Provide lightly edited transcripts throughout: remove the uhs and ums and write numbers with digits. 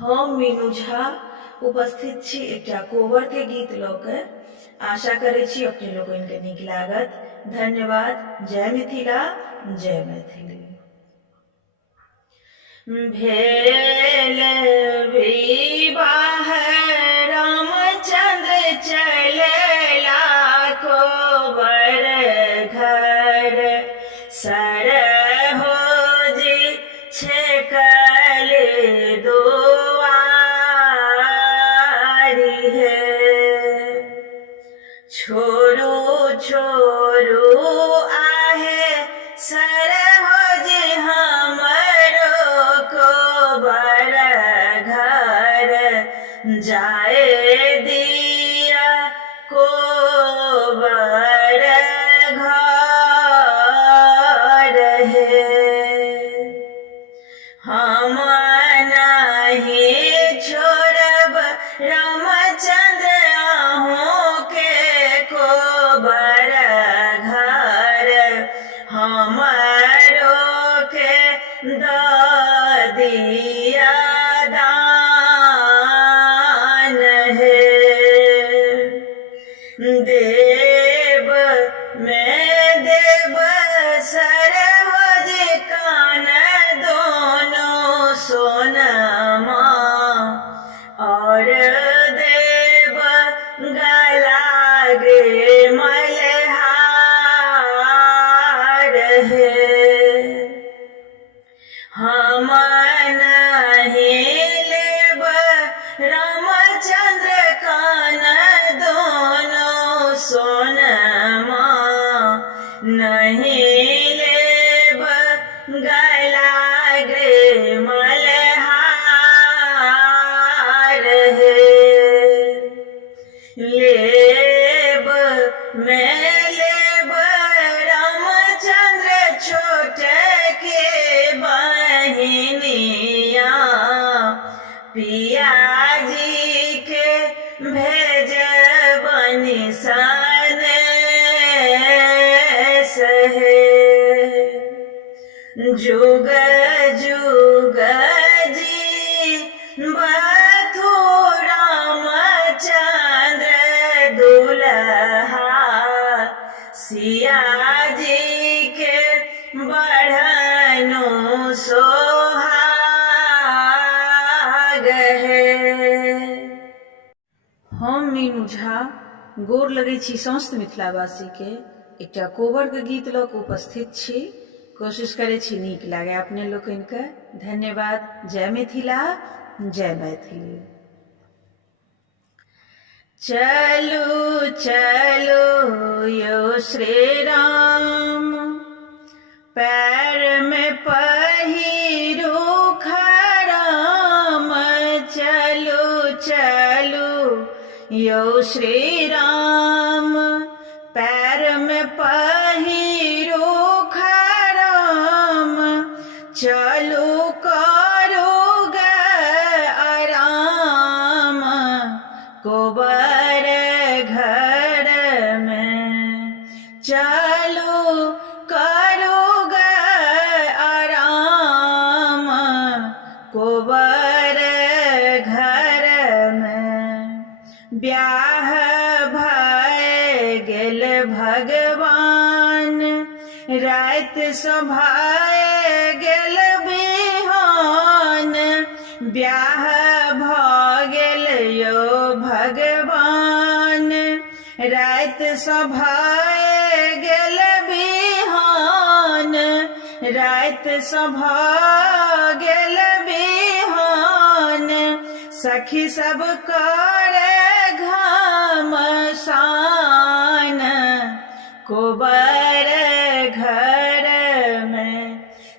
हम मीनू झा उपस्थित छी एकटा कोबर के गीत लऽ के। आशा करै छी अपने लोगन के नीक लागत। धन्यवाद। जय मिथिला, जय मैथिली। भेल विवाह रामचंद्र चलला कोबर घर, सरहोजी छेकल दुआरी है। छोरू छोरू आहे सरहोजी हमरो कोबर घर, जाए दिया कोबर घर है। हम नहीं छोड़ब रामचंद्र अहों के कोबर घर, हमरो के दिया दान है। देव में देव सरहोजी कान दोनों सोनमा, और देव गला गे मल्हार है। हम नहीं लेब रामचंद्र कान दोनों सोनमा, नहीं लेब गला गे मल्हार है। लेब में लेब रामचंद्र छोटे के बहिनिया, पिया जी के भेजबनि सनेस है। जुग जुग जी बथु रामचंद्र दुल्हा, सिया जी के बढ़नु सोहाग है। हम मीनू झा गोर लगै छी समस्त मिथिलावासी के। एकटा कोबर के गीत लऽ के उपस्थित छी। कोशिश करै छी नीक लागे अपने लोकन के। धन्यवाद। जय मिथिला, जय मैथिली। चलू चलू यो श्री राम, पैर में पहिरू खराम। चलू चलू यो श्री राम, पैर में पहिरू खराम। चलू करू गे आराम, कोबर घर में। चलू करू गे आराम, कोबर घर में। ब्याह भय गेल भगवान, रात सभाए गेल बिहान। ब्याह भ गेल यो भगवान, रात सभाए गेल बिहान। रात सभा गेल बिहान, सखी सब करे घमसान, कोबर घर में।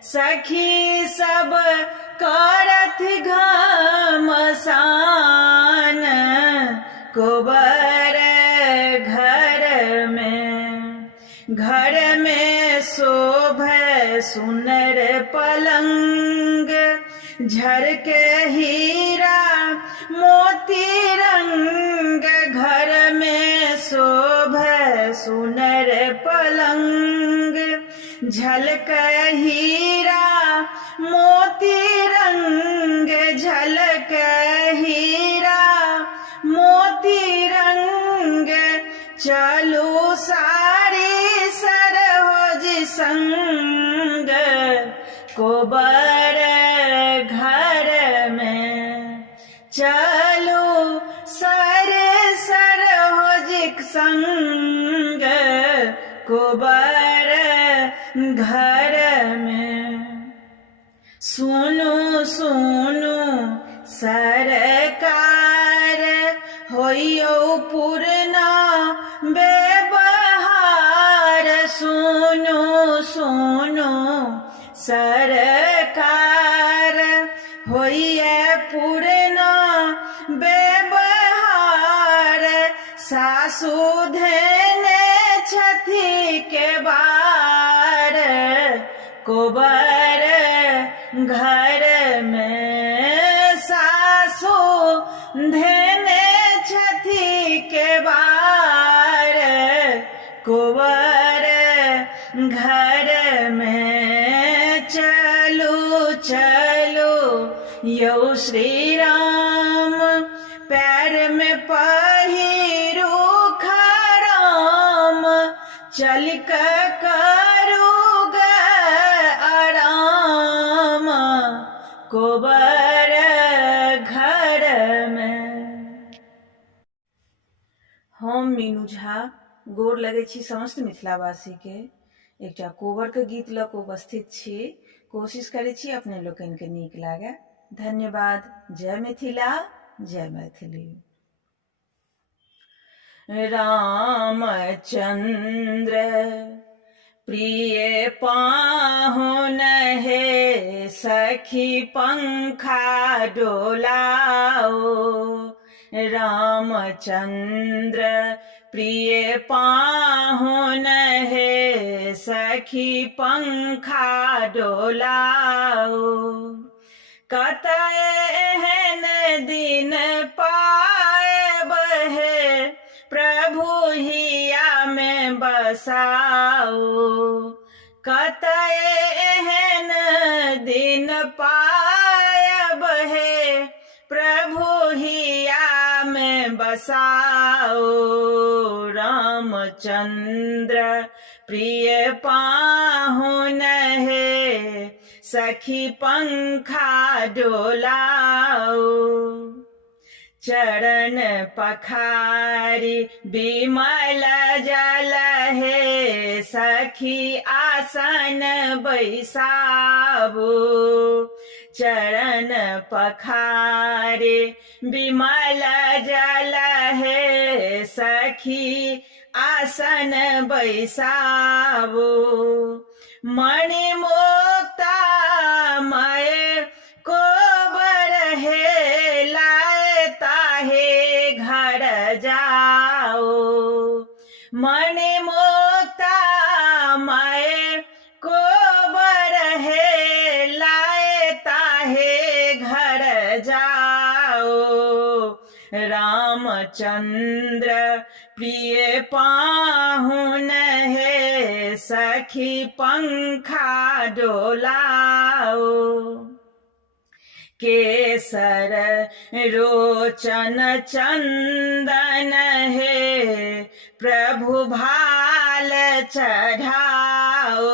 सखी सब करत घमसान, कोबर घर में। घर में शोभे सुनर पलंग, झरके हीरा मोती रंग। घर में शोभे सुनर पलंग, झलक हीरा मोती रंग। झलक सुनु सरकार होइयो पूर्णा व्यवहार सुनु सुनु सरकार होइए पूर्णा व्यवहार सासु धेने छथि के बार कोबर घर में सासु धेने छथि के बार कोबर घर में चलू चलू यौ श्री राम पैर में पहिरू खराम चल करूग आराम कोबर घर में। हम मीनू झा गोर लगै छी समस्त मिथिलावासी के एकटा कोबर के गीत लऽ कऽ उपस्थित छी। कोशिश करै छी अपने लोकनि के नीक लागे। धन्यवाद। जय मिथिला जय मैथिली। रामचंद्र प्रिय पाहुन हे सखी पंखा डोलाओ रामचंद्र प्रिय पाहुन हे सखी पंखा डोलाओ कतय एहन दिन पाएब हे प्रभु हिया में बसाओ कतय एहन दिन पाएब हे प्रभु हिया में बसाओ रामचंद्र प्रिय पाहुन हे सखी पंखा डोलाओ चरण पखारी बिमल जल हे सखी आसन बैसाबो चरण पखारे बिमल जल हे सखी आसन बैसाबो मणि मुक्ता मय कोबर हे लाए ताहे घर जाओ मणि मुक्ता मय कोबर हे लाए ताहे घर जाओ रामचंद्र प्रिय पाहुन हे सखी पंखा डोलाओ केसर रोचन चंदन हे प्रभु भाल चढ़ाओ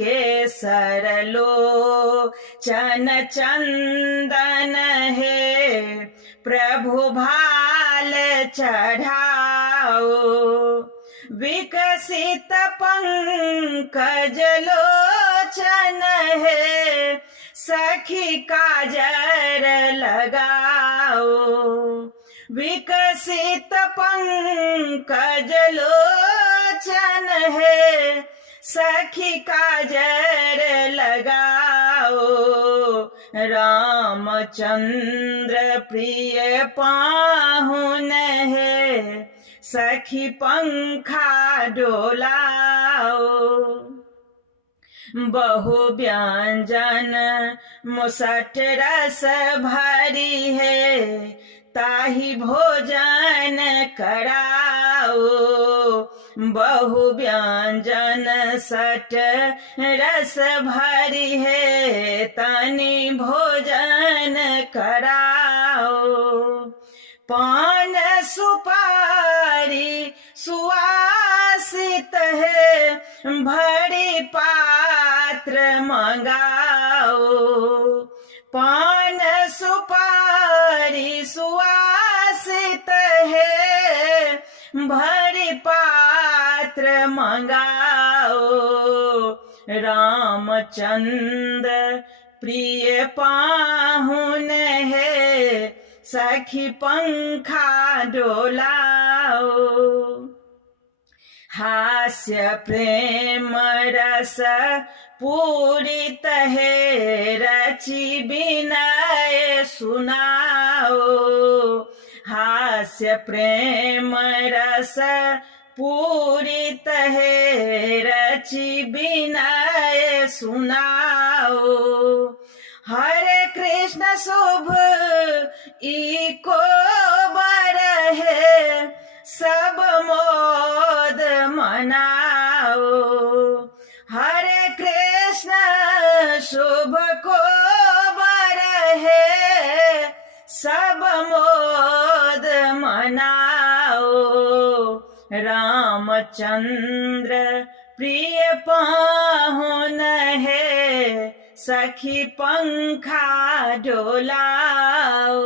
केसर लोचन चंदन हे प्रभु भाल चढ़ाओ विकसित पंकज लोचन हे सखी काजर लगाओ विकसित पंकज लोचन है सखी काजर लगाओ रामचंद्र प्रिय पाहुन है सखी पंखा डोलाओ बहु व्यंजन मुसट रस भरी है ताही भोजन कराओ बहु व्यंजन सट रस भरी है तनि भोजन कराओ पान सुपारी सुवासित है भरी पात्र मंगाओ पान सुपारी सुवासित है भरी पात्र मंगाओ रामचंद्र प्रिय पाहुन है सखी पंखा डोलाओ। हास्य प्रेम रस पूरित है रचि विनय सुनाओ। हास्य प्रेम रस पूरित है रचि विनय सुनाओ। हरे कृष्ण शुभ इको बर है सब मोद मनाओ। हरे कृष्ण शुभ को बर है सब मोद मनाओ। रामचंद्र प्रिय पाहुन है सखी पंखा डोलाओ।